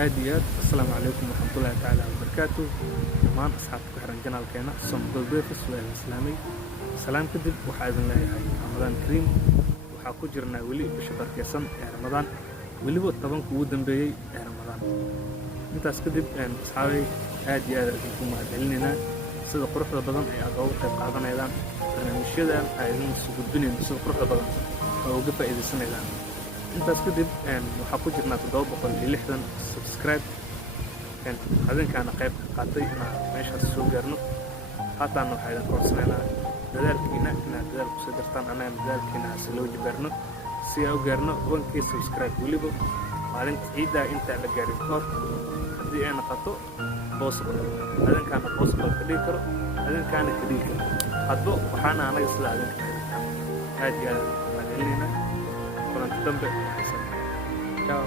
هاديات السلام عليكم ورحمة الله تعالى وبركاته. دمان أصحاب كهران جنال كينا صوم قلبيفس والإسلامي سلام كدب وحاذن الله هاي رمضان كريم وحاكو جرنا ولي بشبر كيسان رمضان ولي بو طبان كودن بيي رمضان intaas kadib asxaabay aad iyo aad idinku mahadcelinayna sida quruxda badan ee aad uga qayb qaadanaydaan barnaamijyadan ay idin soo gudbinayno sida quruxda badan oo uga faa'iideysanaydaan intaas kadib waxaa ku jirnaa 760 subscribe adinkaana qayb ka qaatay inaan meeshaas soo gaarno haatan waxaa idin codsanaynaa dadaalkiina inaad dadaal kusoo dartaan annaga dadaalkiina si loo jibaarno si aan u gaarno 1k subscribe weliba maalinta ciidda inta la gaarin kahor haddii ay noqoto possible adinkaana possible ka dhigi karo adinkaana ka dhigi karo hadba waxaana anaga sida adinka aad iyo aad mahadcelinayna kulanti dambe ciao